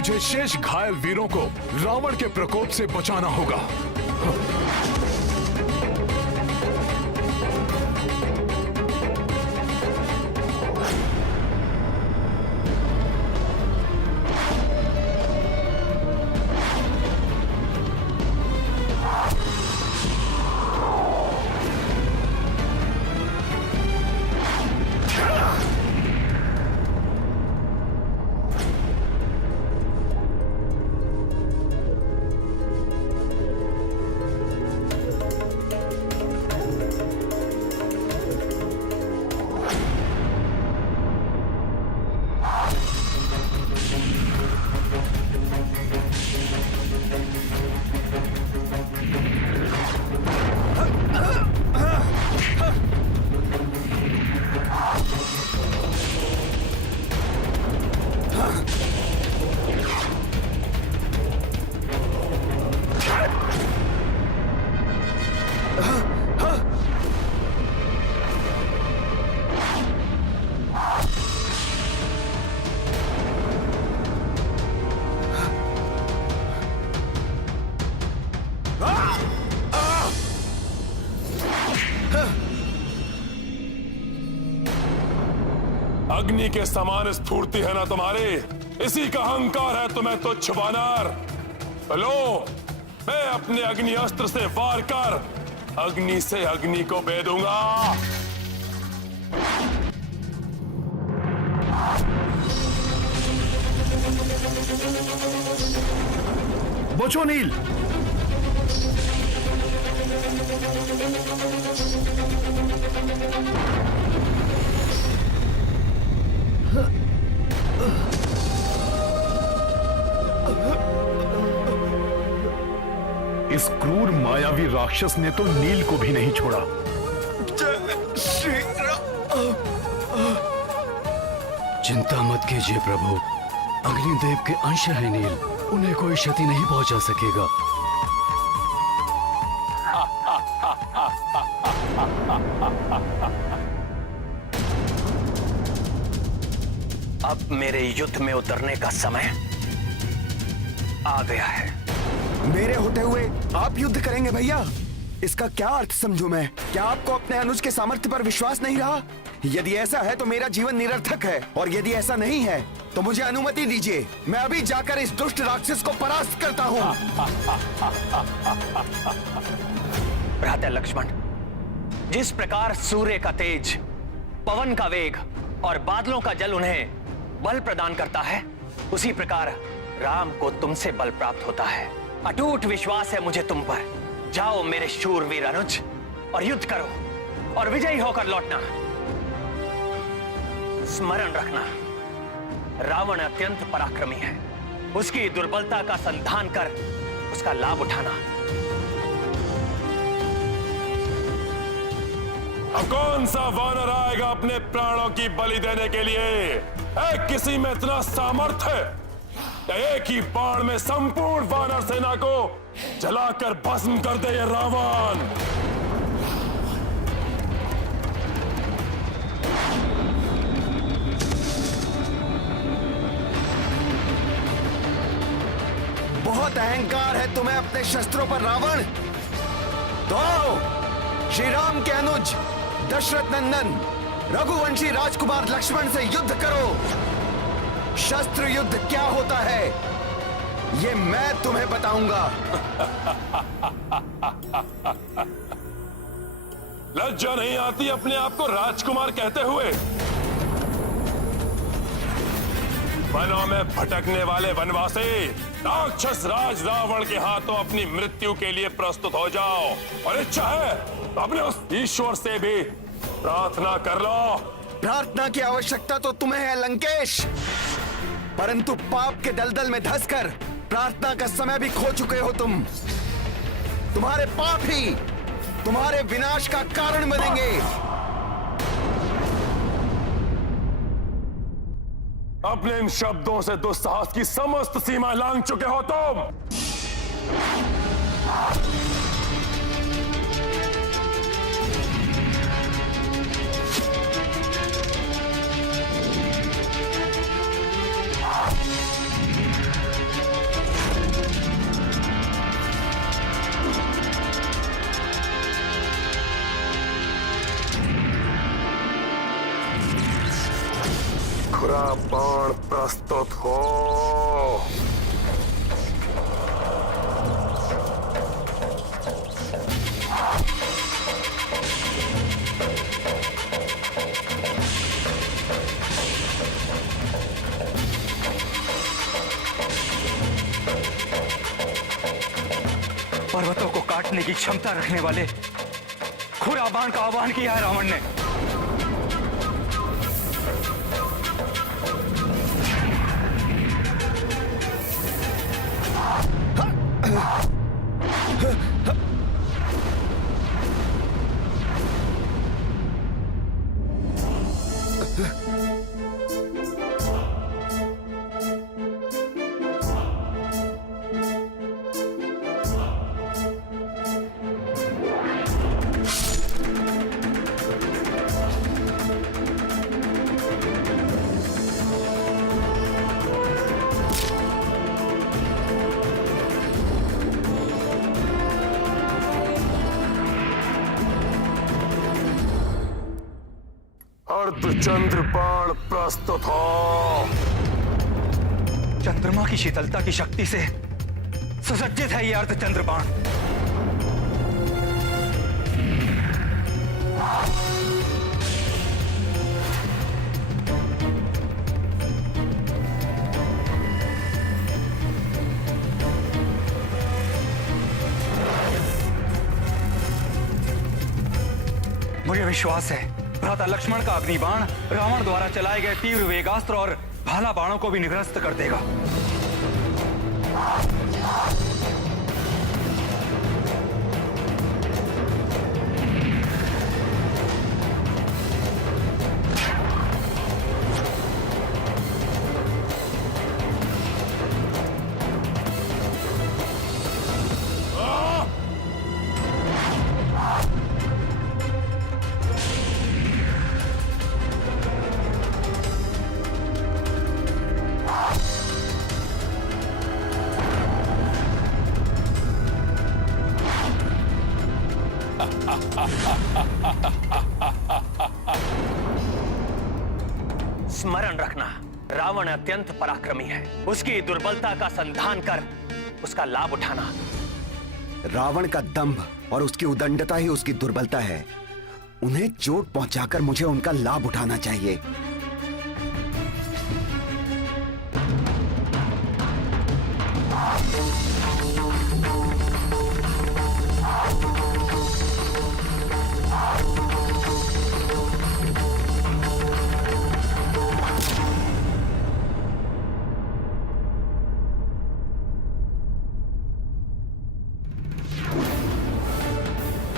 मुझे शेष घायल वीरों को रावण के प्रकोप से बचाना होगा। अग्नि के समान स्फूर्ति है ना तुम्हारी, इसी का अहंकार है तुम्हें तुच्छ वानर। लो, मैं अपने अग्नि अस्त्र से वार कर अग्नि से अग्नि को भेदूंगा। बचो नील। इस क्रूर मायावी राक्षस ने तो नील को भी नहीं छोड़ा। चिंता मत कीजिए प्रभु, अग्निदेव के अंश है नील, उन्हें कोई क्षति नहीं पहुंचा सकेगा। अब मेरे युद्ध में उतरने का समय आ गया है। मेरे होते हुए आप युद्ध करेंगे भैया? इसका क्या अर्थ समझूं मैं? क्या आपको अपने अनुज के सामर्थ्य पर विश्वास नहीं रहा? यदि ऐसा है तो मेरा जीवन निरर्थक है, और यदि ऐसा नहीं है तो मुझे अनुमति दीजिए, मैं अभी जाकर इस दुष्ट राक्षस को परास्त करता हूँ। भ्राता लक्ष्मण, जिस प्रकार सूर्य का तेज, पवन का वेग और बादलों का जल उन्हें बल प्रदान करता है, उसी प्रकार राम को तुमसे बल प्राप्त होता है। अटूट विश्वास है मुझे तुम पर। जाओ मेरे शूरवीर अनुज, और युद्ध करो और विजयी होकर लौटना। स्मरण रखना, रावण अत्यंत पराक्रमी है। उसकी दुर्बलता का संधान कर उसका लाभ उठाना। अब कौन सा वानर आएगा अपने प्राणों की बलि देने के लिए? किसी में इतना सामर्थ्य है? एक ही बाण में संपूर्ण वानर सेना को जलाकर भस्म कर दे ये रावण। बहुत अहंकार है तुम्हें अपने शस्त्रों पर रावण। तो आओ, श्री राम के अनुज दशरथ नंदन रघुवंशी राजकुमार लक्ष्मण से युद्ध करो। शस्त्र युद्ध क्या होता है ये मैं तुम्हें बताऊंगा। लज्जा नहीं आती अपने आप को राजकुमार कहते हुए? वनों में भटकने वाले वनवासी, राक्षस राज रावण के हाथों अपनी मृत्यु के लिए प्रस्तुत हो जाओ, और इच्छा है तो अपने उस ईश्वर से भी प्रार्थना कर लो। प्रार्थना की आवश्यकता तो तुम्हें है लंकेश, परंतु पाप के दलदल में धंसकर प्रार्थना का समय भी खो चुके हो तुम। तुम्हारे पाप ही तुम्हारे विनाश का कारण बनेंगे। अपने इन शब्दों से दुस्साहस की समस्त सीमा लांघ चुके हो तुम। खुरा बाण प्रस्तुत हो। पर्वतों को काटने की क्षमता रखने वाले खुरा बाण का आह्वान किया है रावण ने। अर्धचंद्र बाण प्रस्तुत हो। चंद्रमा की शीतलता की शक्ति से सुसज्जित है ये अर्धचंद्र बाण। मुझे विश्वास है भ्राता लक्ष्मण का अग्निबाण रावण द्वारा चलाए गए तीव्र वेगास्त्र और भाला बाणों को भी निरस्त कर देगा। स्मरण रखना, रावण अत्यंत पराक्रमी है। उसकी दुर्बलता का संधान कर उसका लाभ उठाना। रावण का दंभ और उसकी उदंडता ही उसकी दुर्बलता है। उन्हें चोट पहुंचाकर मुझे उनका लाभ उठाना चाहिए।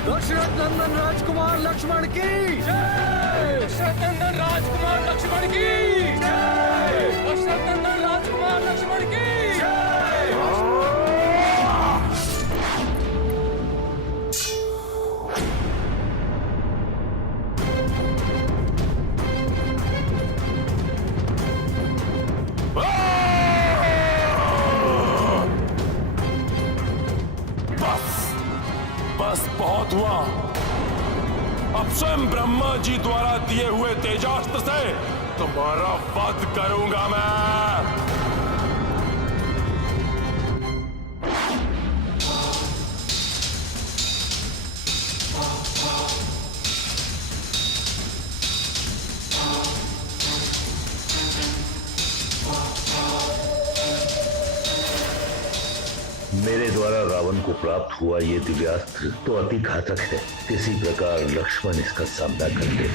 दशरथ नंदन राजकुमार लक्ष्मण की जय। दशरथ नंदन राजकुमार लक्ष्मण की जय। दशरथ नंदन राजकुमार लक्ष्मण की जय। बस बहुत हुआ। अब स्वयं ब्रह्मा जी द्वारा दिए हुए तेजास्त्र से तुम्हारा वध करूंगा मैं। मेरे द्वारा रावण को प्राप्त हुआ ये दिव्यास्त्र तो अति घातक है। किसी प्रकार लक्ष्मण इसका सामना कर ले।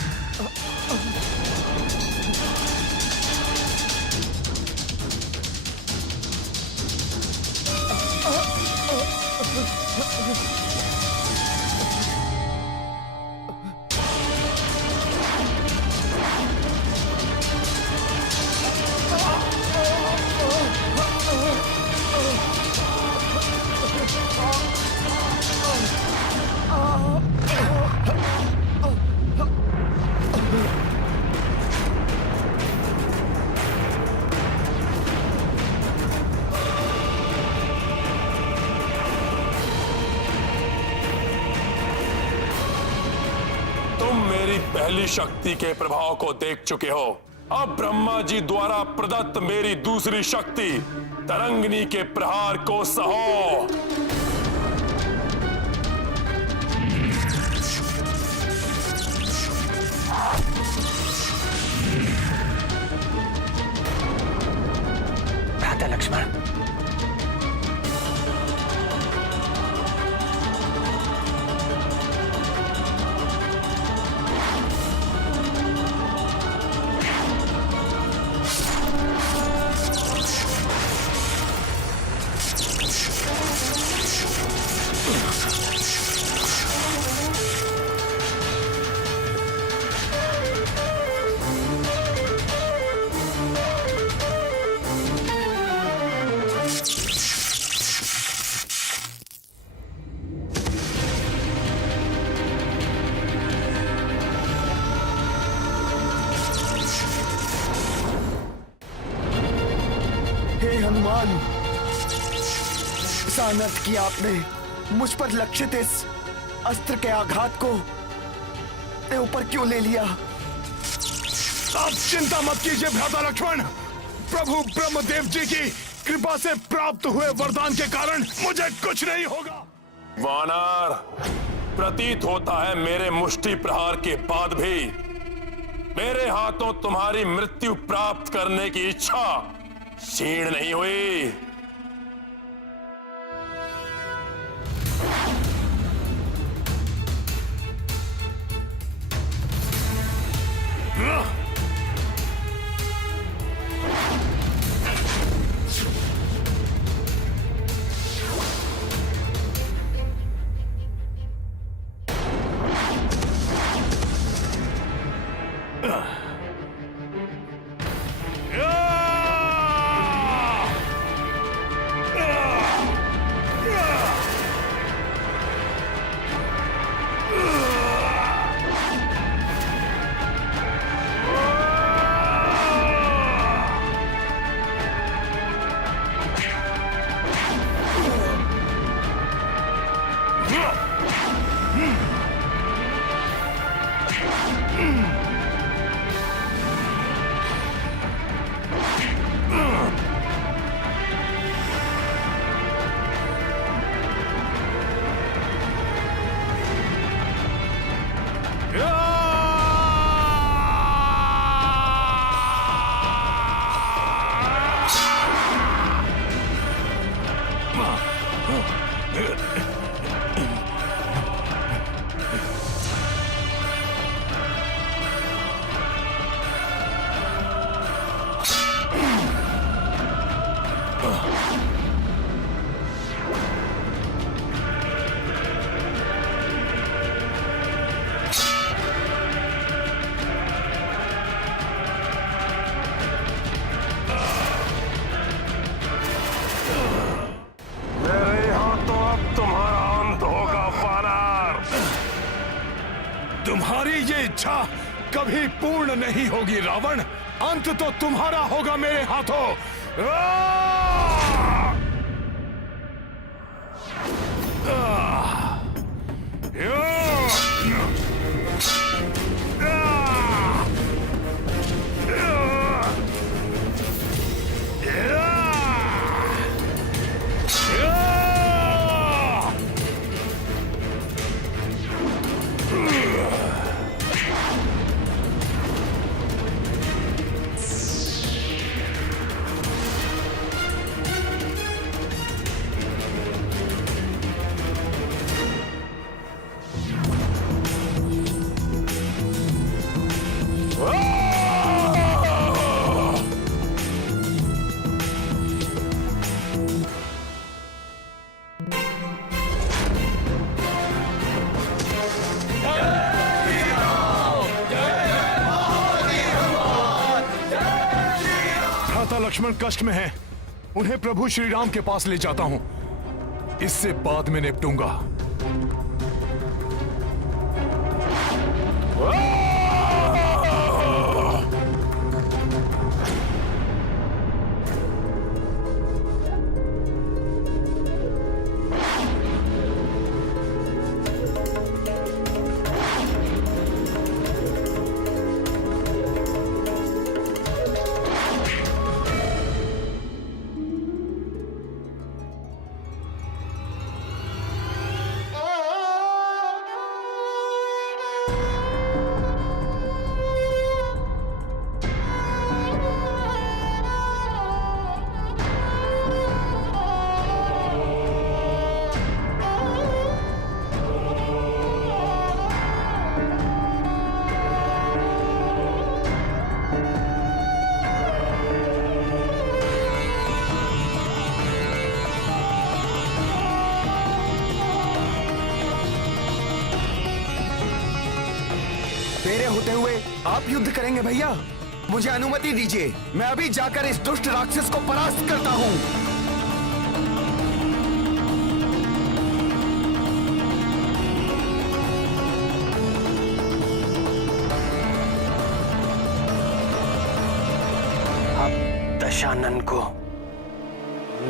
तुम मेरी पहली शक्ति के प्रभाव को देख चुके हो। अब ब्रह्मा जी द्वारा प्रदत्त मेरी दूसरी शक्ति तरंगिनी के प्रहार को सहो। भ्राता लक्ष्मण, हे हनुमान, सानर्थ किया आपने मुझ पर लक्षित इस अस्त्र के आघात को ऊपर क्यों ले लिया? आप चिंता मत कीजिए भ्राता लक्ष्मण। प्रभु ब्रह्मदेव जी की कृपा से प्राप्त हुए वरदान के कारण मुझे कुछ नहीं होगा। वानर, प्रतीत होता है मेरे मुष्टि प्रहार के बाद भी मेरे हाथों तुम्हारी मृत्यु प्राप्त करने की इच्छा क्षीण नहीं हुई। तुम्हारी ये इच्छा कभी पूर्ण नहीं होगी रावण। अंत तो तुम्हारा होगा मेरे हाथों। लक्ष्मण कष्ट में हैं, उन्हें प्रभु श्री राम के पास ले जाता हूं। इससे बाद में निपटूंगा। होते हुए आप युद्ध करेंगे भैया? मुझे अनुमति दीजिए, मैं अभी जाकर इस दुष्ट राक्षस को परास्त करता हूँ। अब दशानन को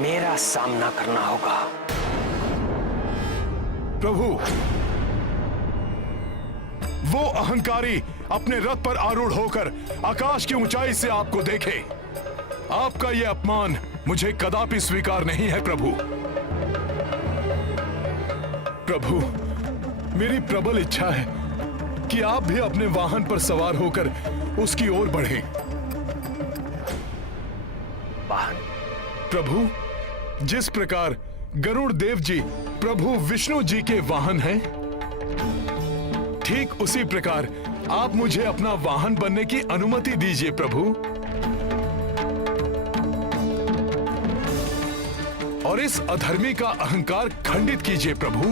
मेरा सामना करना होगा। प्रभु, वो अहंकारी अपने रथ पर आरूढ़ होकर आकाश की ऊंचाई से आपको देखे। आपका यह अपमान मुझे कदापि स्वीकार नहीं है प्रभु। प्रभु, मेरी प्रबल इच्छा है कि आप भी अपने वाहन पर सवार होकर उसकी ओर बढ़ें। वाहन? प्रभु, जिस प्रकार गरुड़ देव जी प्रभु विष्णु जी के वाहन हैं, ठीक उसी प्रकार आप मुझे अपना वाहन बनने की अनुमति दीजिए प्रभु। और इस अधर्मी का अहंकार खंडित कीजिए प्रभु।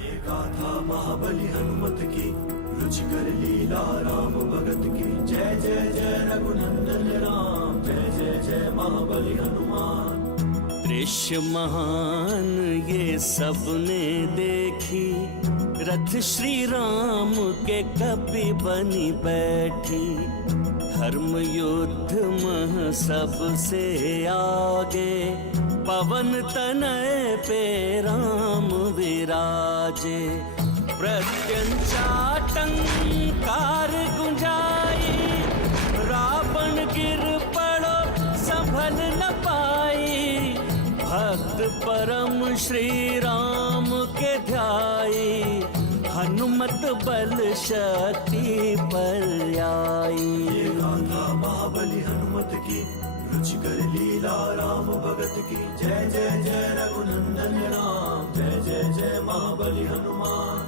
ये गाथा महाबली हनुमत की, रुचिकर लीला राम भगत की। जय जय जय रघुनंदन राम, जय जय जय महाबली हनुमान। दृश्य महान ये सबने देखी, रथ श्री राम के कपि बनी बैठी। धर्म युद्ध मह सबसे आगे, पवन तनय पे राम विराजे। प्रत्यंचाटंकार गुंजाई, रावण गिर पड़ो संभल न पाई। भक्त परम श्री राम के ध्याई, हनुमत बल शक्ति पर आई। ये गाथा महाबली हनुमत की, रुचिकर लीला राम भगत की। जय जय जय रघुनंदन राम, जय जय जय महाबली हनुमान।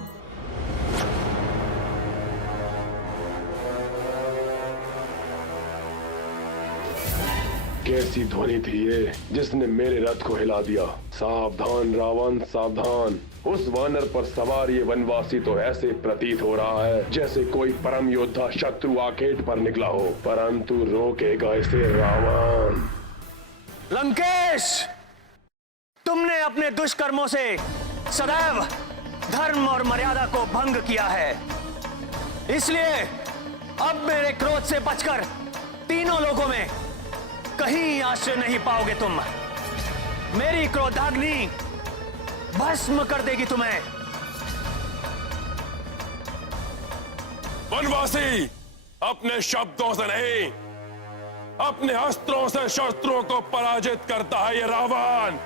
कैसी ध्वनि थी ये जिसने मेरे रथ को हिला दिया। सावधान रावण सावधान, उस वानर पर सवार ये वनवासी तो ऐसे प्रतीत हो रहा है जैसे कोई परम योद्धा शत्रु आखेट पर निकला हो, परंतु रोकेगा इसे रावण। लंकेश, तुमने अपने दुष्कर्मों से सदैव धर्म और मर्यादा को भंग किया है, इसलिए अब मेरे क्रोध से बचकर तीनों लोगों में कहीं आश्रय नहीं पाओगे तुम। मेरी क्रोधाग्नि भस्म कर देगी तुम्हें। वनवासी, अपने शब्दों से नहीं, अपने अस्त्रों से शस्त्रों को पराजित करता है ये रावण।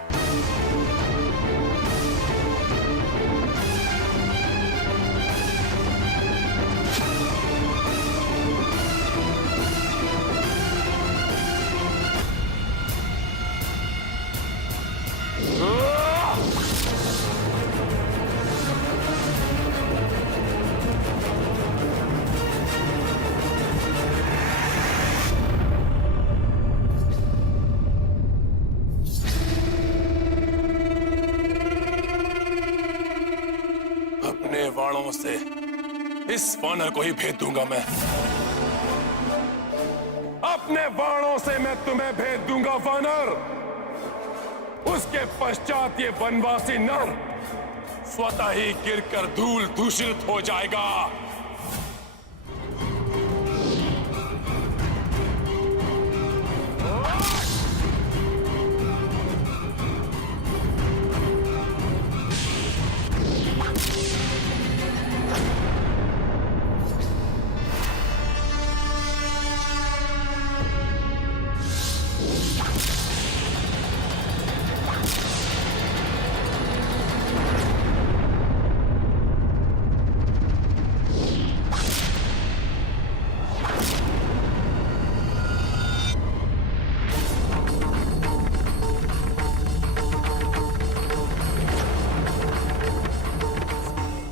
अपने वाणों से इस वानर को ही भेद दूंगा मैं। अपने बाणों से मैं तुम्हें भेद दूंगा वानर। उसके पश्चात ये वनवासी नर स्वतः ही गिरकर धूल दूषित हो जाएगा।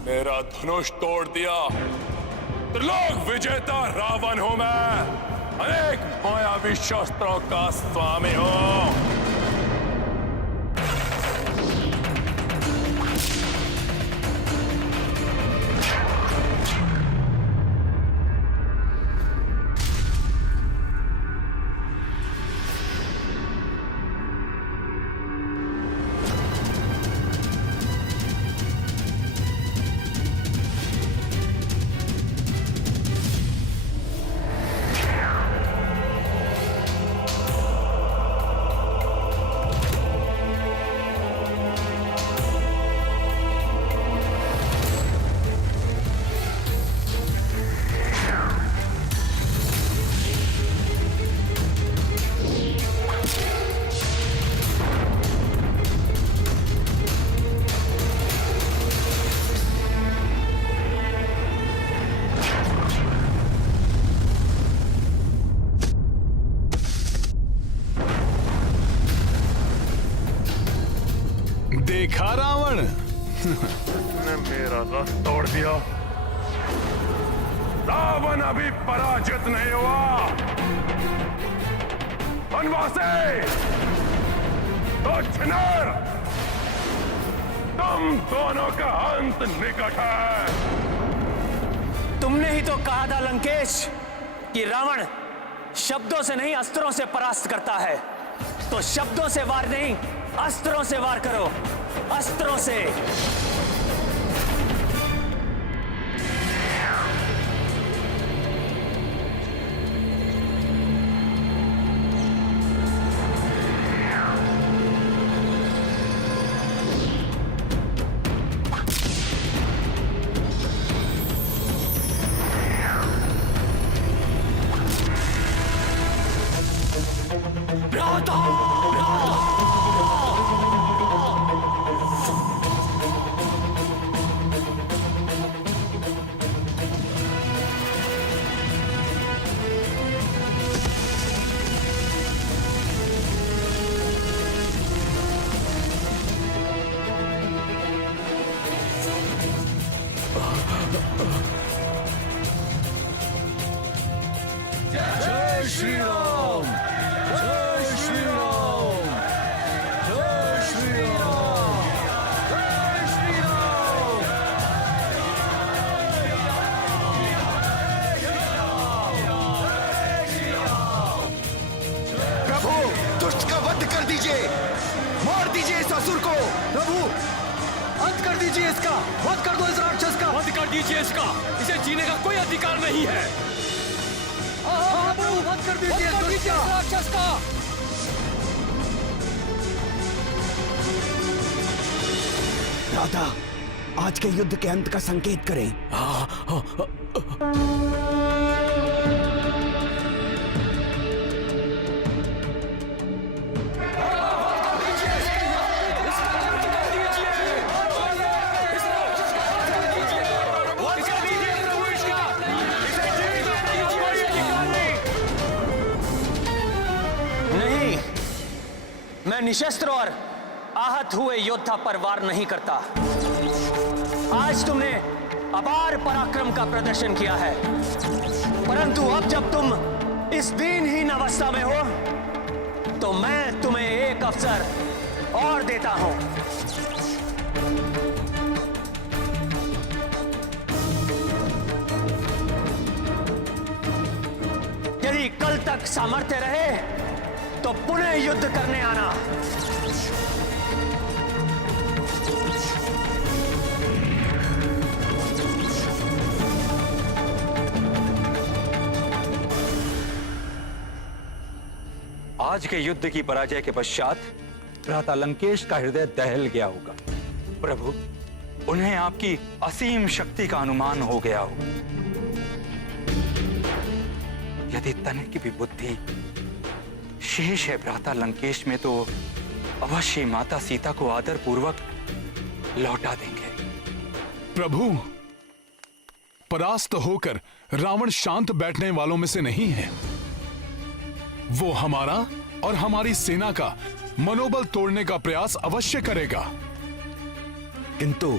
मेरा धनुष तोड़ दिया, त्रिलोक विजेता रावण हूं मैं। अनेक मायावी शस्त्रों का स्वामी हूं। देखा रावण, ने मेरा रथ तोड़ दिया। रावण अभी पराजित नहीं हुआ। वनवासी, तो छिनार, तुम दोनों का अंत निकट है। तुमने ही तो कहा था लंकेश कि रावण शब्दों से नहीं अस्त्रों से परास्त करता है, तो शब्दों से वार नहीं अस्त्रों से वार करो, अस्त्रों से। मार दीजिए इस असुर को। प्रभु, अंत कर दीजिए इसका, वध कर दो इस राक्षस का। वध कर दीजिए इसका, इसे जीने का कोई अधिकार नहीं है। प्रभु, वध कर दीजिए इस राक्षस का। राधा, आज के युद्ध के अंत का संकेत करें। मैं निशस्त्र और आहत हुए योद्धा पर वार नहीं करता। आज तुमने अपार पराक्रम का प्रदर्शन किया है, परंतु अब जब तुम इस दीनहीन अवस्था में हो, तो मैं तुम्हें एक अवसर और देता हूं। यदि कल तक सामर्थ्य रहे तो पुनः युद्ध करने आना। आज के युद्ध की पराजय के पश्चात भ्राता लंकेश का हृदय दहल गया होगा। प्रभु, उन्हें आपकी असीम शक्ति का अनुमान हो गया हो। यदि तनिक की भी बुद्धि शेष है भ्राता लंकेश में, तो अवश्य माता सीता को आदर पूर्वक लौटा देंगे। प्रभु, परास्त होकर रावण शांत बैठने वालों में से नहीं है। वो हमारा और हमारी सेना का मनोबल तोड़ने का प्रयास अवश्य करेगा। किंतु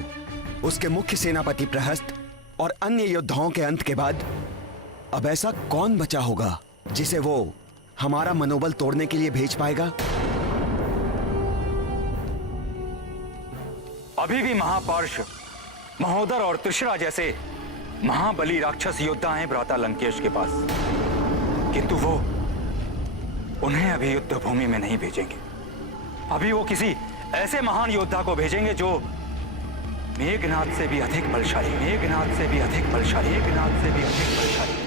उसके मुख्य सेनापति प्रहस्त और अन्य योद्धाओं के अंत के बाद अब ऐसा कौन बचा होगा जिसे वो हमारा मनोबल तोड़ने के लिए भेज पाएगा? अभी भी महापार्श, महोदर और तुषरा जैसे महाबली राक्षस योद्धा हैं भ्राता लंकेश के पास, किंतु वो उन्हें अभी युद्ध भूमि में नहीं भेजेंगे। अभी वो किसी ऐसे महान योद्धा को भेजेंगे जो मेघनाद से भी अधिक बलशाली, मेघनाद से भी अधिक बलशाली, मेघनाद से भी अधिक बलशाली।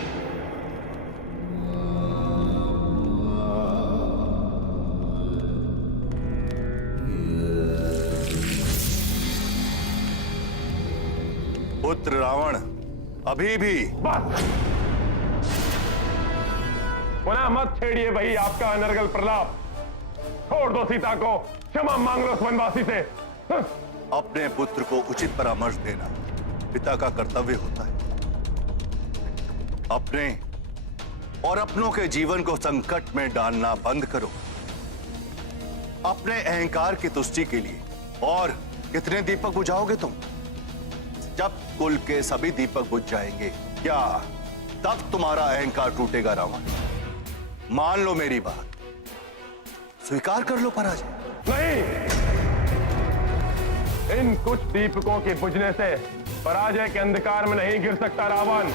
पुत्र रावण अभी भी पुनः मत छेड़िए वही आपका अनर्गल प्रलाप। छोड़ दो सीता को, क्षमा मांग लो उस वनवासी से। अपने पुत्र को उचित परामर्श देना पिता का कर्तव्य होता है। अपने और अपनों के जीवन को संकट में डालना बंद करो। अपने अहंकार की तुष्टि के लिए और कितने दीपक बुझाओगे तुम? जब कुल के सभी दीपक बुझ जाएंगे, क्या तब तुम्हारा अहंकार टूटेगा रावण? मान लो मेरी बात, स्वीकार कर लो पराजय। नहीं, इन कुछ दीपकों के बुझने से पराजय के अंधकार में नहीं गिर सकता रावण।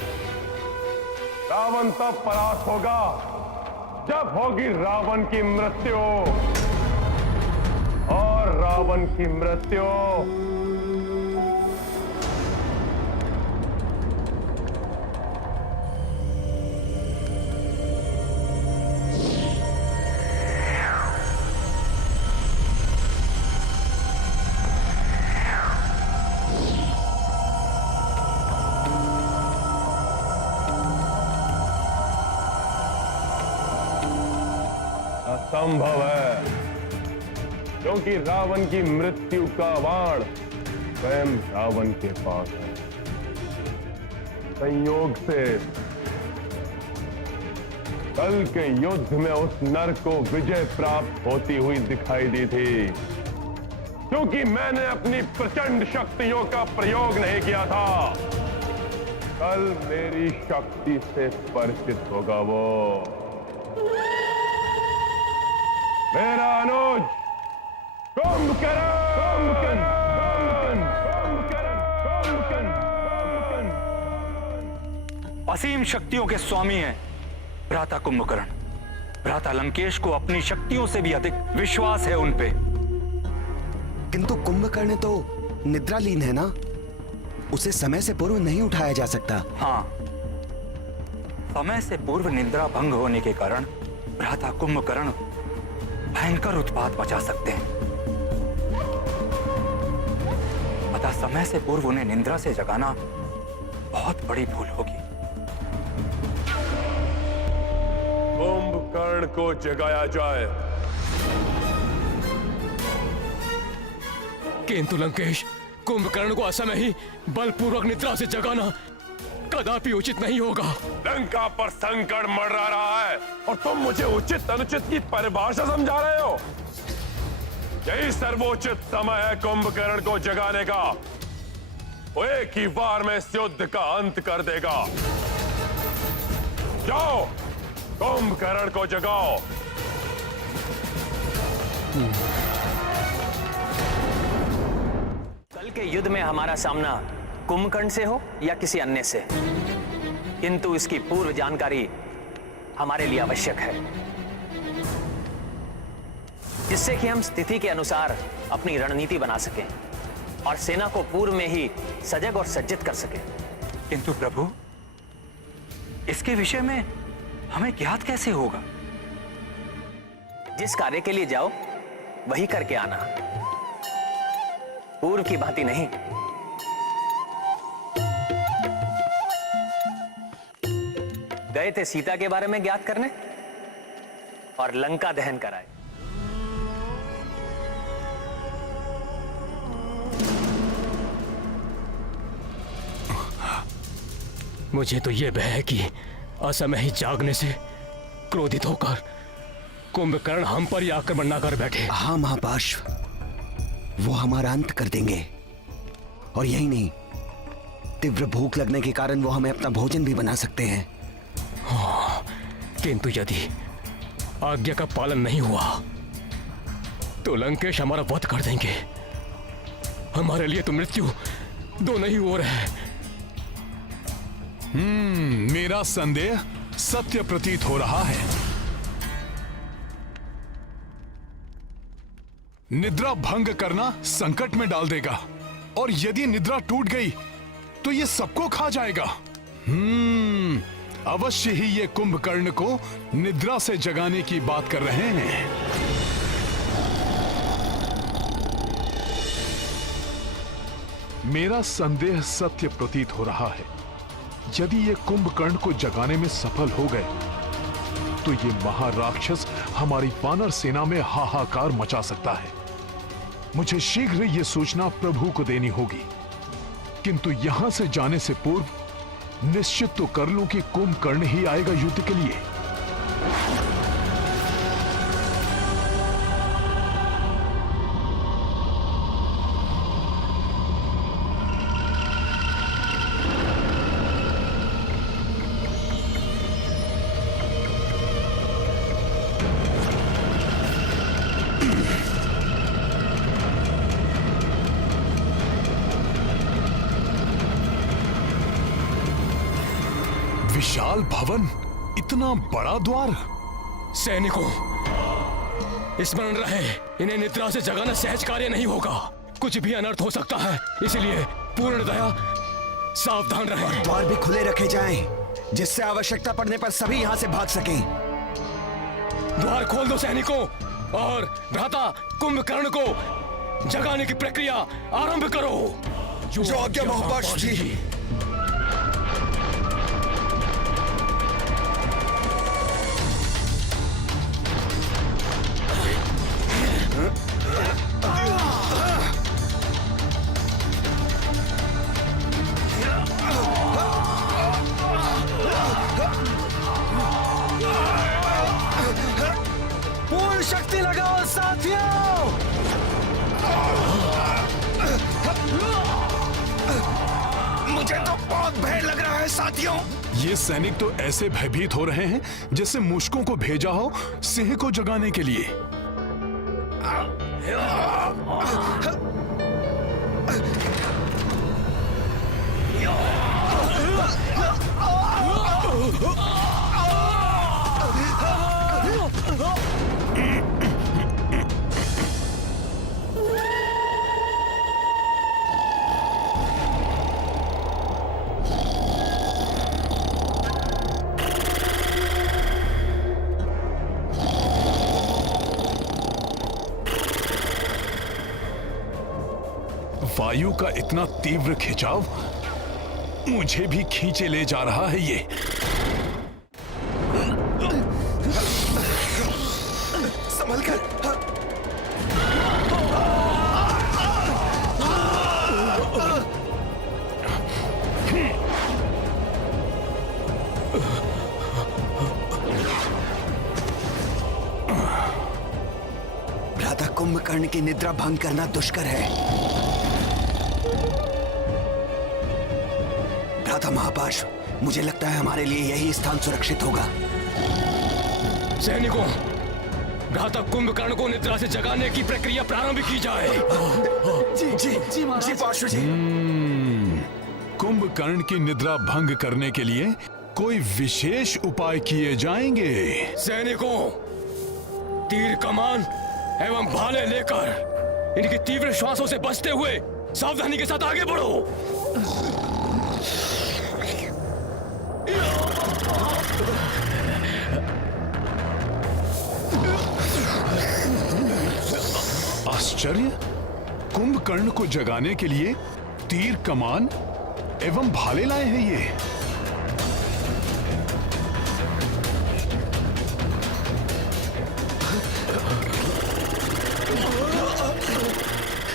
रावण तब परास्त होगा जब होगी रावण की मृत्यु, और रावण की मृत्यु असंभव है, क्योंकि रावण की मृत्यु का बाण स्वयं रावण के पास है। संयोग से कल के युद्ध में उस नर को विजय प्राप्त होती हुई दिखाई दी थी, क्योंकि मैंने अपनी प्रचंड शक्तियों का प्रयोग नहीं किया था। कल मेरी शक्ति से परिचित होगा वो, मेरा अनुज कुंभकर्ण। असीम शक्तियों के स्वामी हैं भ्राता कुंभकर्ण। भ्राता लंकेश को अपनी शक्तियों से भी अधिक विश्वास है उन पे। किंतु कुंभकर्ण तो निद्रालीन है ना, उसे समय से पूर्व नहीं उठाया जा सकता। हाँ, समय से पूर्व निद्रा भंग होने के कारण भ्राता कुंभकर्ण भयंकर उत्पात मचा सकते हैं। अतः समय से पूर्व उन्हें निद्रा से जगाना बहुत बड़ी भूल होगी। कुंभकर्ण को जगाया जाए। किंतु लंकेश, कुंभकर्ण को असमय ही बलपूर्वक निद्रा से जगाना कदापि उचित नहीं होगा। लंका पर संकट मंडरा रहा है और तुम मुझे उचित अनुचित की परिभाषा समझा रहे हो। यही सर्वोचित समय है कुंभकर्ण को जगाने का। वो एक ही वार में इस युद्ध का अंत कर देगा। जाओ, कुंभकर्ण को जगाओ। कल के युद्ध में हमारा सामना कुंभकर्ण से हो या किसी अन्य से, किंतु इसकी पूर्व जानकारी हमारे लिए आवश्यक है, जिससे कि हम स्थिति के अनुसार अपनी रणनीति बना सकें और सेना को पूर्व में ही सजग और सज्जित कर सकें। किंतु प्रभु, इसके विषय में हमें ज्ञात कैसे होगा? जिस कार्य के लिए जाओ वही करके आना, पूर्व की भांति नहीं। गए थे सीता के बारे में ज्ञात करने और लंका दहन कराए। मुझे तो यह भय है कि असमय ही जागने से क्रोधित होकर कुंभकर्ण हम पर ही आक्रमण न कर बैठे। हाँ महापार्श्व, वो हमारा अंत कर देंगे। और यही नहीं, तीव्र भूख लगने के कारण वो हमें अपना भोजन भी बना सकते हैं। किंतु यदि आज्ञा का पालन नहीं हुआ तो लंकेश हमारा वध कर देंगे। हमारे लिए तो मृत्यु दो नहीं हो रहा है। मेरा संदेह सत्य प्रतीत हो रहा है। निद्रा भंग करना संकट में डाल देगा, और यदि निद्रा टूट गई तो ये सबको खा जाएगा। अवश्य ही ये कुंभकर्ण को निद्रा से जगाने की बात कर रहे हैं। मेरा संदेह सत्य प्रतीत हो रहा है। यदि ये कुंभकर्ण को जगाने में सफल हो गए तो ये महाराक्षस हमारी वानर सेना में हाहाकार मचा सकता है। मुझे शीघ्र ये सूचना प्रभु को देनी होगी, किंतु यहां से जाने से पूर्व निश्चित तो कर लूं कि कुंभकर्ण ही आएगा युद्ध के लिए। विशाल भवन, इतना बड़ा द्वार। सैनिकों, स्मरण रहे, इन्हें निद्रा से जगाना सहज कार्य नहीं होगा। कुछ भी अनर्थ हो सकता है, इसलिए पूर्ण दया सावधान रहें। द्वार भी खुले रखे जाएं, जिससे आवश्यकता पड़ने पर सभी यहां से भाग सकें। द्वार खोल दो सैनिकों, और भ्राता कुंभकर्ण को जगाने की प्रक्रिया आरंभ करो। जो आज्ञा महापाश जी। पूर्ण शक्ति लगाओ साथियों। मुझे तो बहुत भय लग रहा है साथियों। ये सैनिक तो ऐसे भयभीत हो रहे हैं जैसे मूषकों को भेजा हो सिंह को जगाने के लिए। वायु का इतना तीव्र खिंचाव मुझे भी खींचे ले जा रहा है। ये संभल कर। भ्राता कुंभकर्ण की निद्रा भंग करना दुष्कर है। भ्राता महापाश, मुझे लगता है हमारे लिए यही स्थान सुरक्षित होगा। सैनिकों, भ्राता कुंभकर्ण को निद्रा से जगाने की प्रक्रिया प्रारंभ की जाए। जी जी जी जी पार्षद जी। कुंभकर्ण की निद्रा भंग करने के लिए कोई विशेष उपाय किए जाएंगे। सैनिकों, तीर कमान एवं भाले लेकर इनकी तीव्र श्वासों से बचते हुए सावधानी के साथ आगे बढ़ो। आश्चर्य, कुंभकर्ण को जगाने के लिए तीर कमान एवं भाले लाए हैं ये।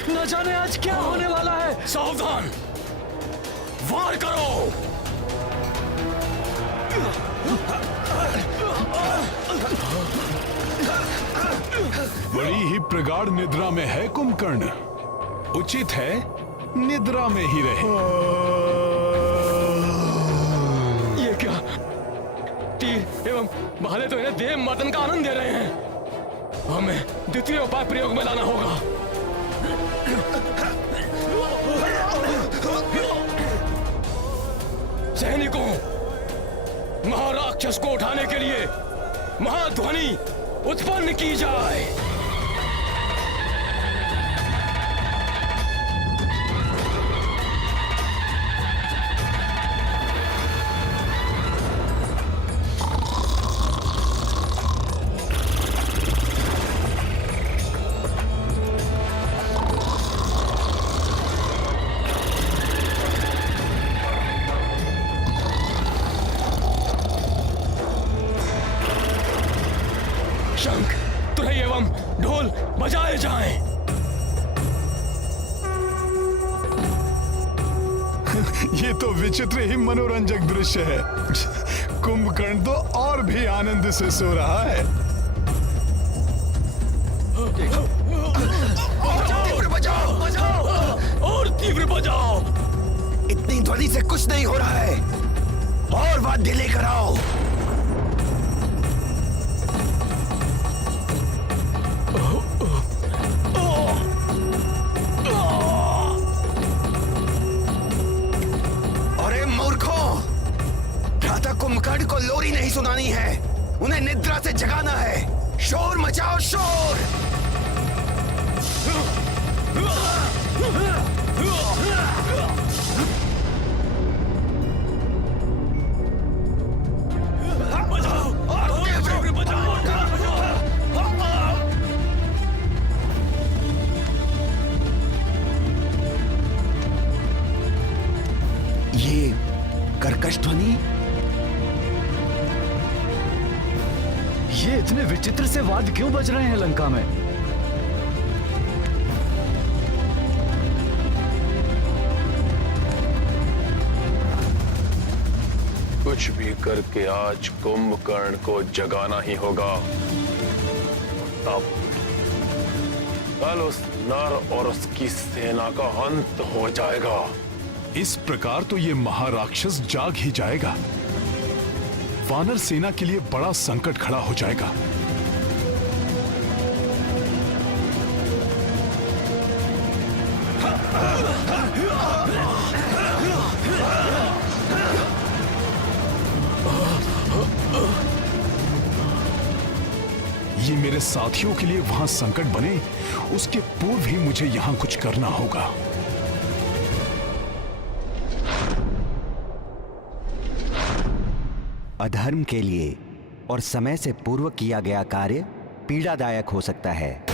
न जाने आज क्या होने वाला है। सावधान, वार करो। बड़ी ही प्रगाढ़ निद्रा में है कुंभकर्ण। उचित है निद्रा में ही रहे। ये क्या? तीर एवं भाले तो इन्हें देव मर्दन का आनंद दे रहे हैं। हमें द्वितीय उपाय प्रयोग में लाना होगा। सैनिकों, महाराक्षस को उठाने के लिए महाध्वनि उत्पन्न की जाए। शंख, तुरही एवं ढोल बजाए जाएं। ये तो विचित्र ही मनोरंजक दृश्य है। कुंभकर्ण तो और भी आनंद से सो रहा है। तीव्र बजाओ, बजाओ और तीव्र बजाओ। इतनी ध्वनि से कुछ नहीं हो रहा है, और वाद्य लेकर आओ। अरे मूर्खों, भ्राता कुंभकर्ण को लोरी नहीं सुनानी है, उन्हें निद्रा से जगाना है। शोर मचाओ, शोर। ये कर्कश ध्वनि, ये इतने विचित्र से वाद्य क्यों बज रहे हैं लंका में? कुछ भी करके आज कुंभकर्ण को जगाना ही होगा। तब कल उस नर और उसकी सेना का अंत हो जाएगा। इस प्रकार तो ये महाराक्षस जाग ही जाएगा। वानर सेना के लिए बड़ा संकट खड़ा हो जाएगा। ये मेरे साथियों के लिए वहां संकट बने, उसके पूर्व ही मुझे यहां कुछ करना होगा। अधर्म के लिए और समय से पूर्व किया गया कार्य पीड़ादायक हो सकता है।